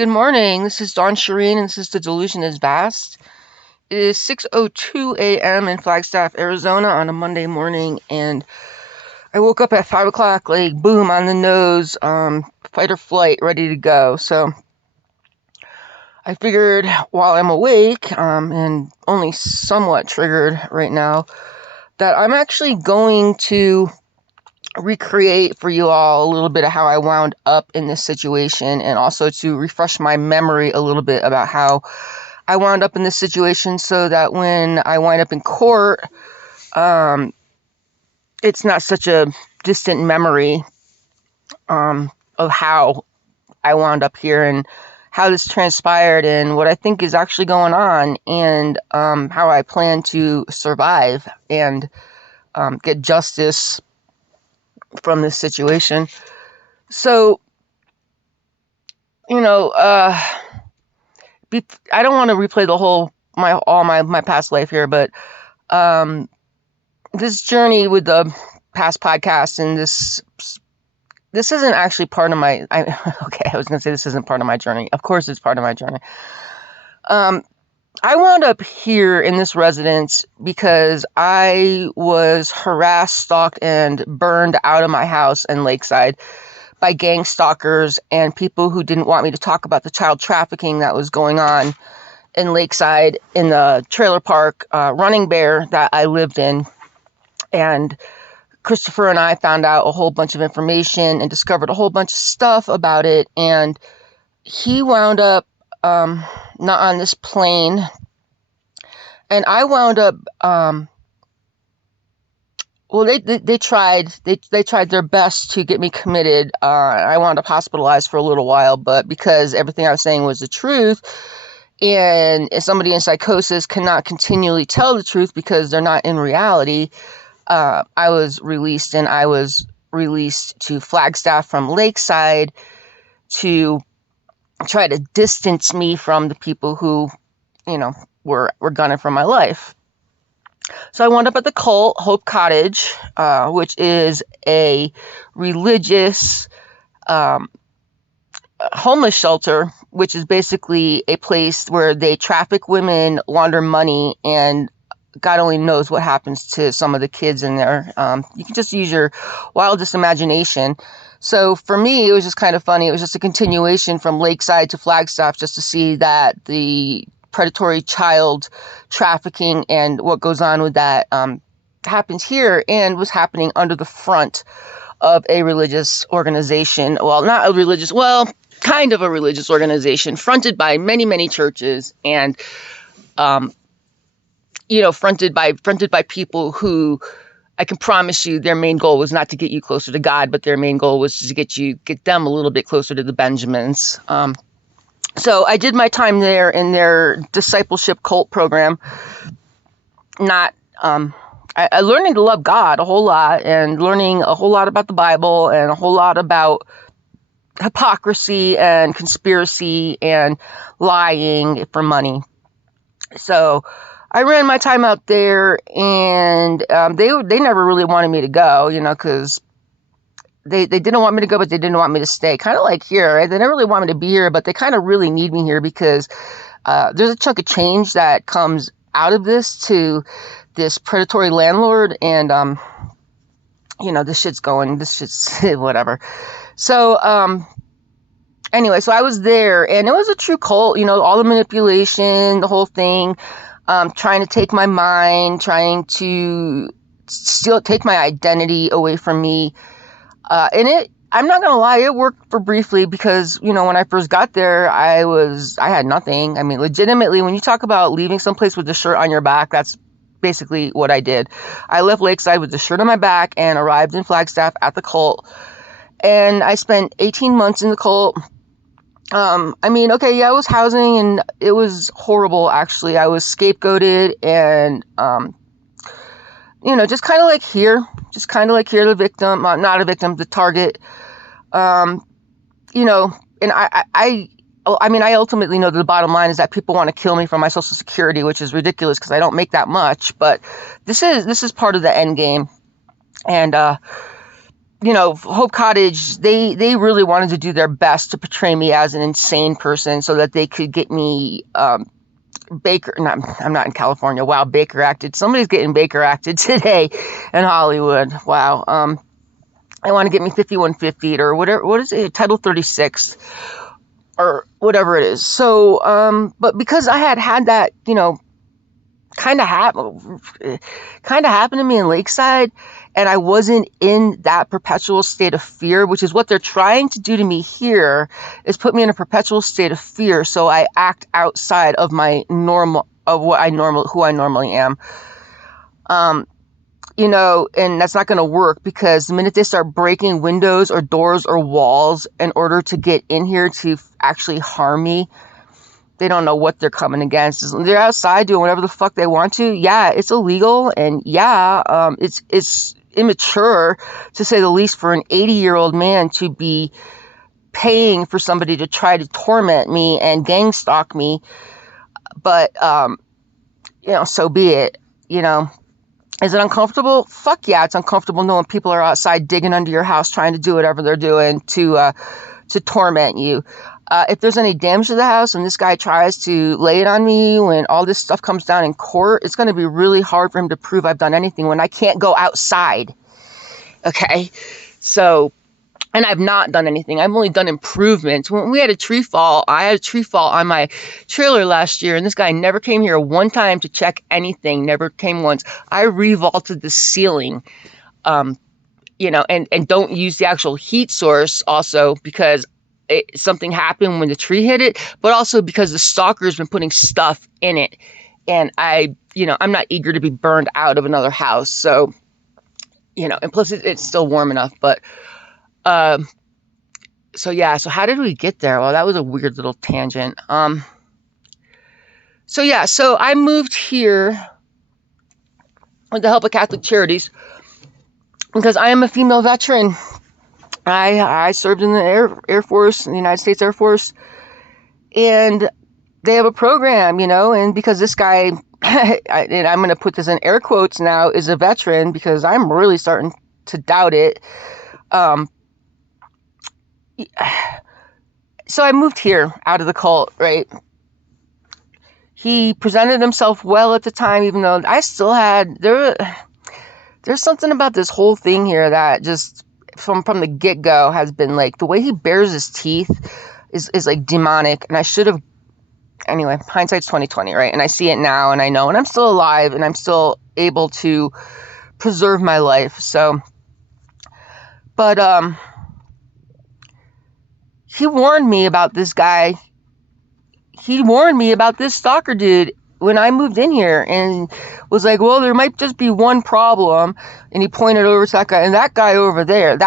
Good morning. This is Dawn Shireen, and this is The Delusion is Vast. It is 6:02 a.m. in Flagstaff, Arizona on a Monday morning, and I woke up at 5 o'clock, like, boom, on the nose, fight or flight, ready to go. So I figured while I'm awake, and only somewhat triggered right now, that I'm actually going to recreate for you all a little bit of how I wound up in this situation, and also to refresh my memory a little bit about how I wound up in this situation, so that when I wind up in court, it's not such a distant memory of how I wound up here and how this transpired and what I think is actually going on, and how I plan to survive and get justice from this situation. So, you know, I don't want to replay the whole my past life here, but this journey with the past podcasts, and this isn't actually part of my. Okay, I was gonna say this isn't part of my journey. Of course, it's part of my journey. I wound up here in this residence because I was harassed, stalked, and burned out of my house in Lakeside by gang stalkers and people who didn't want me to talk about the child trafficking that was going on in Lakeside in the trailer park Running Bear that I lived in. And Christopher and I found out a whole bunch of information and discovered a whole bunch of stuff about it. And he wound up not on this plane. And I wound up, well, they tried their best to get me committed. I wound up hospitalized for a little while, but because everything I was saying was the truth, and if somebody in psychosis cannot continually tell the truth because they're not in reality, I was released, and I was released to Flagstaff from Lakeside to try to distance me from the people who, were gunning for my life. So I wound up at the cult Hope Cottage, which is a religious homeless shelter, which is basically a place where they traffic women, launder money, and God only knows what happens to some of the kids in there. You can just use your wildest imagination. So for me, it was just kind of funny. It was just a continuation from Lakeside to Flagstaff, just to see that the predatory child trafficking and what goes on with that happens here, and was happening under the front of a religious organization. Well, not a religious, well, kind of a religious organization, fronted by many, many churches, and fronted by people who, I can promise you, their main goal was not to get you closer to God, but their main goal was to get them a little bit closer to the Benjamins. So I did my time there in their discipleship cult program. I learning to love God a whole lot, and learning a whole lot about the Bible, and a whole lot about hypocrisy and conspiracy and lying for money. So I ran my time out there, and they never really wanted me to go, because they didn't want me to go, but they didn't want me to stay. Kind of like here, right? They didn't really want me to be here, but they kind of really need me here because there's a chunk of change that comes out of this to this predatory landlord, and this shit's whatever. So anyway, so I was there, and it was a true cult, all the manipulation, the whole thing, trying to take my mind, trying to still take my identity away from me. I'm not going to lie, it worked for briefly, because, when I first got there, I had nothing. I mean, legitimately, when you talk about leaving someplace with the shirt on your back, that's basically what I did. I left Lakeside with the shirt on my back and arrived in Flagstaff at the cult. And I spent 18 months in the cult. I was housing, and it was horrible, actually. I was scapegoated, and, just kind of like here, the victim, not a victim, the target. And I ultimately know that the bottom line is that people want to kill me for my Social Security, which is ridiculous because I don't make that much. But this is part of the end game. And Hope Cottage, they really wanted to do their best to portray me as an insane person so that they could get me Baker. Not, I'm not in California. Wow, Baker acted. Somebody's getting Baker acted today in Hollywood. Wow. They want to get me 5150 or whatever. What is it? Title 36 or whatever it is. So, but because I had that, kind of happen to me in Lakeside, and I wasn't in that perpetual state of fear, which is what they're trying to do to me here, is put me in a perpetual state of fear. So I act outside of my who I normally am. And that's not going to work, because the minute they start breaking windows or doors or walls in order to get in here to actually harm me, they don't know what they're coming against. They're outside doing whatever the fuck they want to. Yeah, it's illegal, and yeah, it's immature, to say the least, for an 80-year-old man to be paying for somebody to try to torment me and gang stalk me. But so be it. Is it uncomfortable? Fuck yeah, it's uncomfortable knowing people are outside digging under your house trying to do whatever they're doing to torment you. If there's any damage to the house and this guy tries to lay it on me when all this stuff comes down in court, it's going to be really hard for him to prove I've done anything when I can't go outside. Okay? So, and I've not done anything. I've only done improvements. When we had a tree fall, I had a tree fall on my trailer last year, and this guy never came here one time to check anything, never came once. I revaulted the ceiling, and don't use the actual heat source also, because something happened when the tree hit it, but also because the stalker's been putting stuff in it. And I'm not eager to be burned out of another house. So, and plus it's still warm enough, but, so how did we get there? Well, that was a weird little tangent. So I moved here with the help of Catholic Charities because I am a female veteran. I served in the Air Force, in the United States Air Force, and they have a program, and because this guy, and I'm going to put this in air quotes now, is a veteran, because I'm really starting to doubt it. So I moved here out of the cult, right? He presented himself well at the time, even though I still had, there's something about this whole thing here that just from the get-go has been like, the way he bares his teeth is like demonic. And I should have, anyway, hindsight's 2020, right? And I see it now, and I know, and I'm still alive, and I'm still able to preserve my life. So, but he warned me about this guy. He warned me about this stalker dude when I moved in here, and was like, well, there might just be one problem. And he pointed over to that guy over there.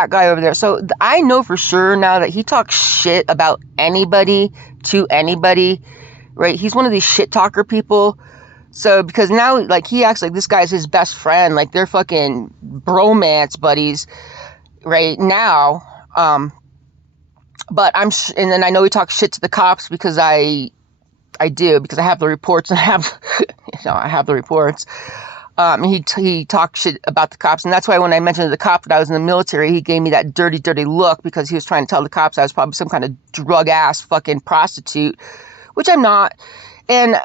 So I know for sure now that he talks shit about anybody to anybody, right? He's one of these shit talker people. So because now, like, he acts like this guy's his best friend, like they're fucking bromance buddies right now. But and then I know he talks shit to the cops, because I do, because I have the reports, and I have the reports. He talked shit about the cops, and that's why when I mentioned to the cop that I was in the military, he gave me that dirty, dirty look, because he was trying to tell the cops I was probably some kind of drug-ass fucking prostitute, which I'm not. And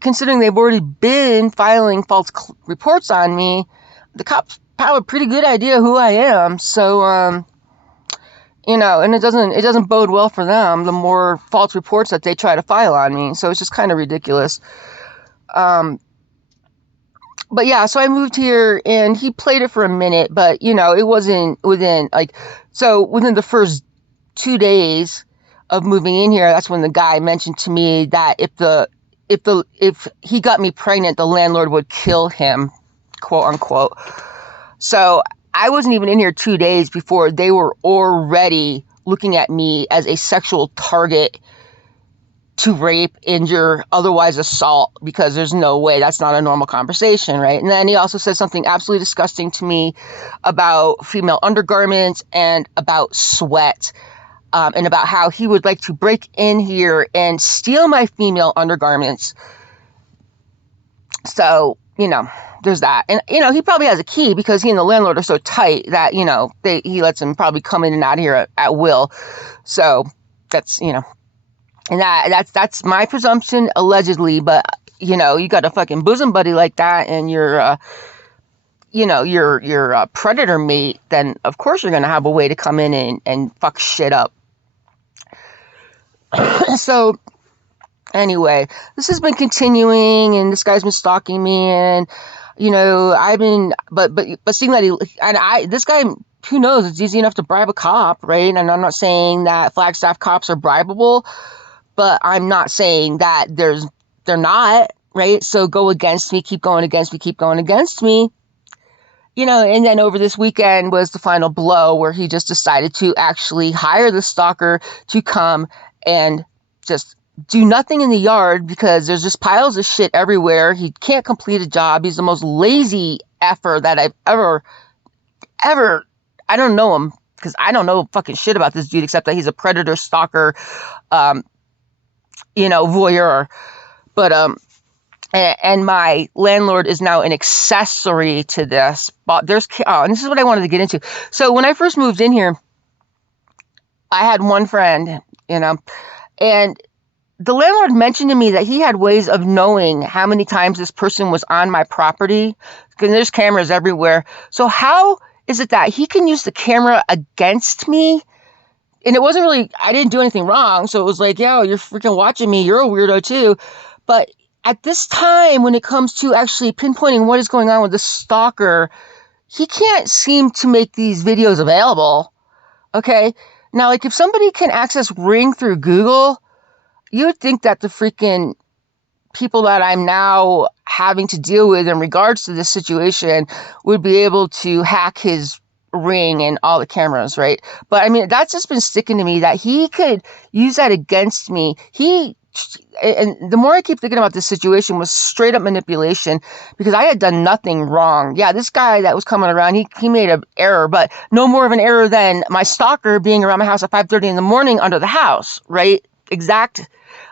considering they've already been filing false reports on me, the cops have a pretty good idea who I am. So, and it doesn't bode well for them, the more false reports that they try to file on me. So it's just kind of ridiculous. But yeah, so I moved here, and he played it for a minute, but it wasn't within the first 2 days of moving in here, that's when the guy mentioned to me that if he got me pregnant, the landlord would kill him, quote unquote. So I wasn't even in here 2 days before they were already looking at me as a sexual target to rape, injure, otherwise assault, because there's no way, that's not a normal conversation, right? And then he also said something absolutely disgusting to me about female undergarments and about sweat, and about how he would like to break in here and steal my female undergarments. So, there's that. And, he probably has a key because he and the landlord are so tight that, he lets him probably come in and out here at will. So that's, and that's my presumption, allegedly. But, you got a fucking bosom buddy like that and you're a predator mate, then of course you're going to have a way to come in and fuck shit up. So anyway, this has been continuing and this guy's been stalking me and, I've been, but seeing that this guy, who knows, it's easy enough to bribe a cop, right? And I'm not saying that Flagstaff cops are bribable, but I'm not saying that they're not, right? So go against me, keep going against me. And then over this weekend was the final blow where he just decided to actually hire the stalker to come and just do nothing in the yard because there's just piles of shit everywhere. He can't complete a job. He's the most lazy effer that I've ever, I don't know him because I don't know fucking shit about this dude except that he's a predator, stalker, voyeur. But, and my landlord is now an accessory to this. But and this is what I wanted to get into. So when I first moved in here, I had one friend, and the landlord mentioned to me that he had ways of knowing how many times this person was on my property because there's cameras everywhere. So how is it that he can use the camera against me? And it wasn't really, I didn't do anything wrong. So it was like, yo, you're freaking watching me. You're a weirdo too. But at this time, when it comes to actually pinpointing what is going on with the stalker, he can't seem to make these videos available. Okay. Now, like if somebody can access Ring through Google, you would think that the freaking people that I'm now having to deal with in regards to this situation would be able to hack his Ring and all the cameras, right? But I mean, that's just been sticking to me that he could use that against me. And the more I keep thinking about this situation was straight up manipulation because I had done nothing wrong. Yeah, this guy that was coming around, he made an error, but no more of an error than my stalker being around my house at 5:30 in the morning under the house, right? Exact.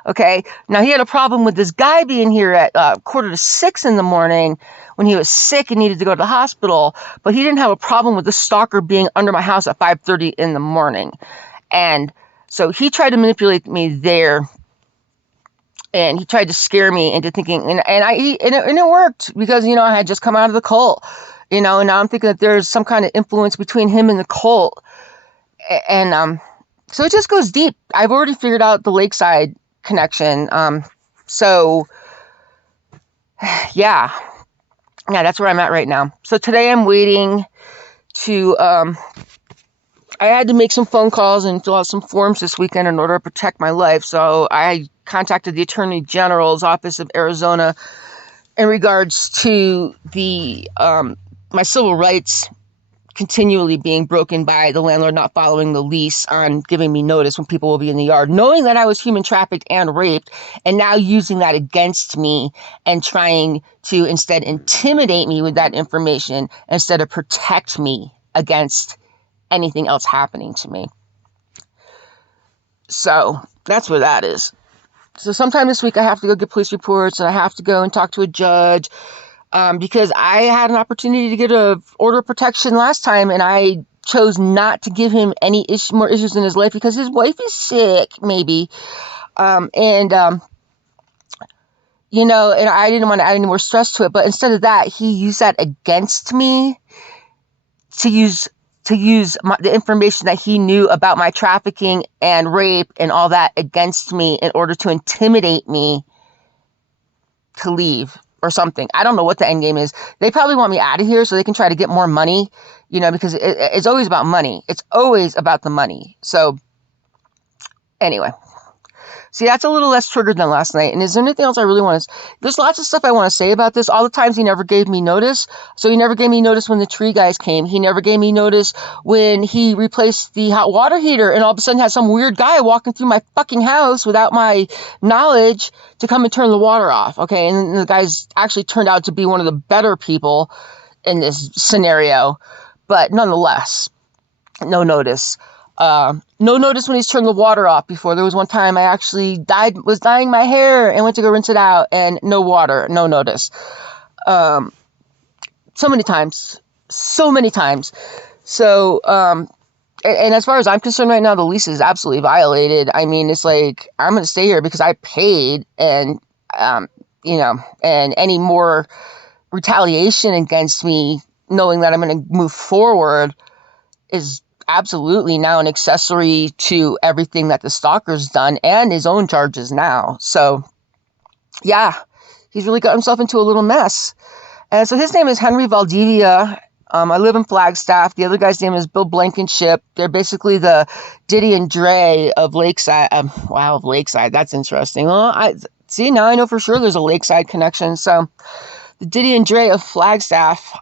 Okay. Now he had a problem with this guy being here at 5:45 in the morning when he was sick and needed to go to the hospital, but he didn't have a problem with the stalker being under my house at 5:30 in the morning. And so he tried to manipulate me there. And he tried to scare me into thinking, and it worked because, I had just come out of the cult, and now I'm thinking that there's some kind of influence between him and the cult. And, so it just goes deep. I've already figured out the Lakeside connection. So yeah, that's where I'm at right now. So today I'm waiting to, I had to make some phone calls and fill out some forms this weekend in order to protect my life. So I contacted the Attorney General's Office of Arizona in regards to the my civil rights continually being broken by the landlord not following the lease on giving me notice when people will be in the yard, knowing that I was human trafficked and raped, and now using that against me and trying to instead intimidate me with that information instead of protect me against anything else happening to me. So that's where that is. So sometime this week I have to go get police reports and I have to go and talk to a judge because I had an opportunity to get a order of protection last time and I chose not to give him any more issues in his life because his wife is sick, maybe. And I didn't want to add any more stress to it, but instead of that, he used that against me to use the information that he knew about my trafficking and rape and all that against me in order to intimidate me to leave or something. I don't know what the end game is. They probably want me out of here so they can try to get more money, because it's always about money. It's always about the money. So anyway. See, that's a little less triggered than last night. And is there anything else I really want to... There's lots of stuff I want to say about this. All the times he never gave me notice. So he never gave me notice when the tree guys came. He never gave me notice when he replaced the hot water heater. And all of a sudden had some weird guy walking through my fucking house without my knowledge to come and turn the water off. Okay, and the guys actually turned out to be one of the better people in this scenario. But nonetheless, no notice. No notice when he's turned the water off before. There was one time I actually was dyeing my hair and went to go rinse it out and no water, no notice. So many times. So many times. So, and as far as I'm concerned right now, the lease is absolutely violated. I mean, it's like, I'm going to stay here because I paid, and, and any more retaliation against me, knowing that I'm going to move forward, is absolutely now an accessory to everything that the stalker's done and his own charges now. So, yeah, he's really got himself into a little mess. And so his name is Henry Valdivia. I live in Flagstaff. The other guy's name is Bill Blankenship. They're basically the Diddy and Dre of Lakeside. Wow, Lakeside. That's interesting. Well, now I know for sure there's a Lakeside connection. So the Diddy and Dre of Flagstaff.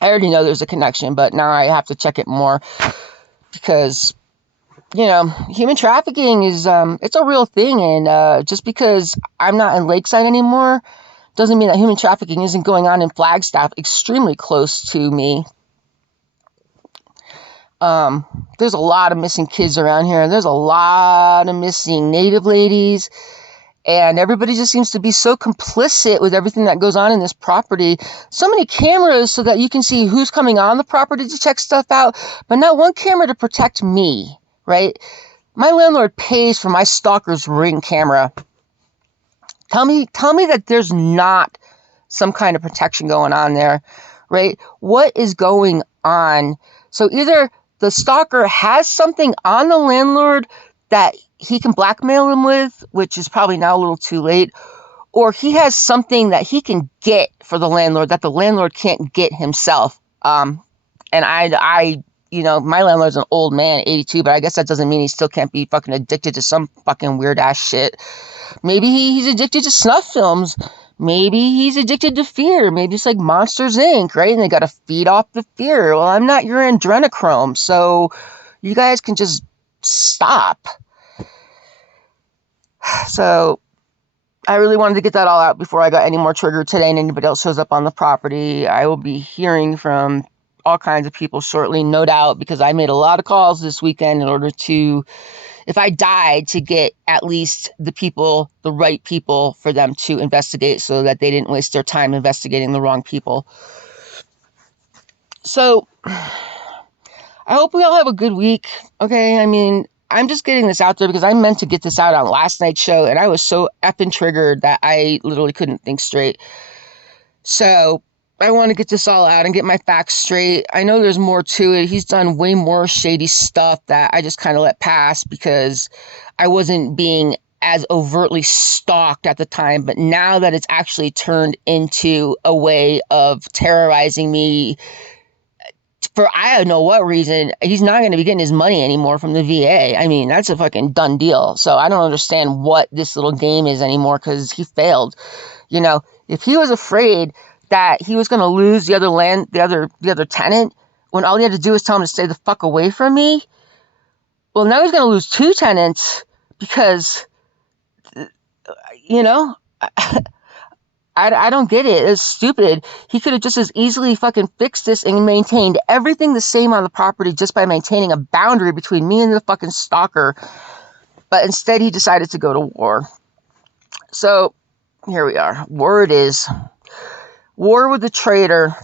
I already know there's a connection, but now I have to check it more because, human trafficking is it's a real thing. And just because I'm not in Lakeside anymore doesn't mean that human trafficking isn't going on in Flagstaff, extremely close to me. There's a lot of missing kids around here. There's a lot of missing Native ladies. And everybody just seems to be so complicit with everything that goes on in this property. So many cameras so that you can see who's coming on the property to check stuff out, but not one camera to protect me, right? My landlord pays for my stalker's Ring camera. Tell me that there's not some kind of protection going on there, right? What is going on? So either the stalker has something on the landlord that he can blackmail him with, which is probably now a little too late, or he has something that he can get for the landlord that the landlord can't get himself. And I my landlord's an old man, 82, but I guess that doesn't mean he still can't be fucking addicted to some fucking weird ass shit. Maybe he's addicted to snuff films. Maybe he's addicted to fear. Maybe it's like Monsters, Inc., right? And they got to feed off the fear. Well, I'm not your adrenochrome, so you guys can just stop. So I really wanted to get that all out before I got any more triggered today and anybody else shows up on the property. I will be hearing from all kinds of people shortly, no doubt, because I made a lot of calls this weekend in order to, if I died, to get at least the right people for them to investigate so that they didn't waste their time investigating the wrong people. So I hope we all have a good week. Okay. I mean, I'm just getting this out there because I meant to get this out on last night's show and I was so effing triggered that I literally couldn't think straight. So I want to get this all out and get my facts straight. I know there's more to it. He's done way more shady stuff that I just kind of let pass because I wasn't being as overtly stalked at the time. But now that it's actually turned into a way of terrorizing me for I don't know what reason, he's not going to be getting his money anymore from the VA. I mean, that's a fucking done deal. So I don't understand what this little game is anymore because he failed. If he was afraid that he was going to lose the other tenant when all he had to do was tell him to stay the fuck away from me, well, now he's going to lose two tenants because, I don't get it. It's stupid. He could have just as easily fucking fixed this and maintained everything the same on the property just by maintaining a boundary between me and the fucking stalker. But instead, he decided to go to war. So, here we are. War it is. War with the traitor.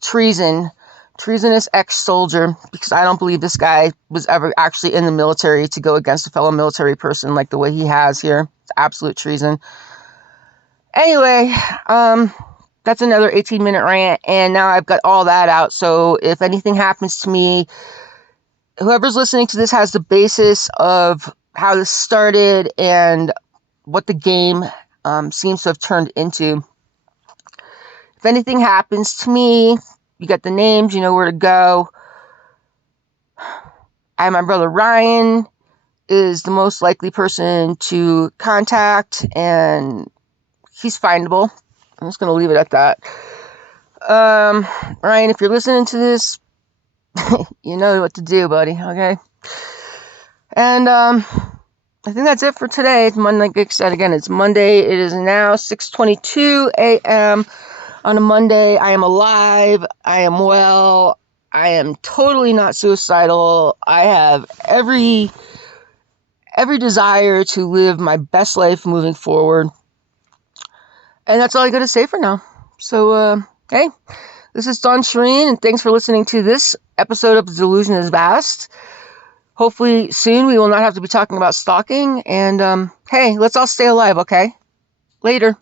Treasonous ex-soldier. Because I don't believe this guy was ever actually in the military to go against a fellow military person like the way he has here. It's absolute treason. Anyway, that's another 18-minute rant, and now I've got all that out, so if anything happens to me, whoever's listening to this has the basis of how this started and what the game seems to have turned into. If anything happens to me, you got the names, you know where to go. My brother Ryan is the most likely person to contact, and he's findable. I'm just going to leave it at that. Ryan, if you're listening to this, you know what to do, buddy, okay? And I think that's it for today. It's Monday, like I said again, it's Monday. It is now 6:22 a.m. on a Monday. I am alive. I am well. I am totally not suicidal. I have every desire to live my best life moving forward. And that's all I got to say for now. So, hey, this is Dawn Shireen, and thanks for listening to this episode of The Delusion is Vast. Hopefully soon we will not have to be talking about stalking. And hey, let's all stay alive, okay? Later.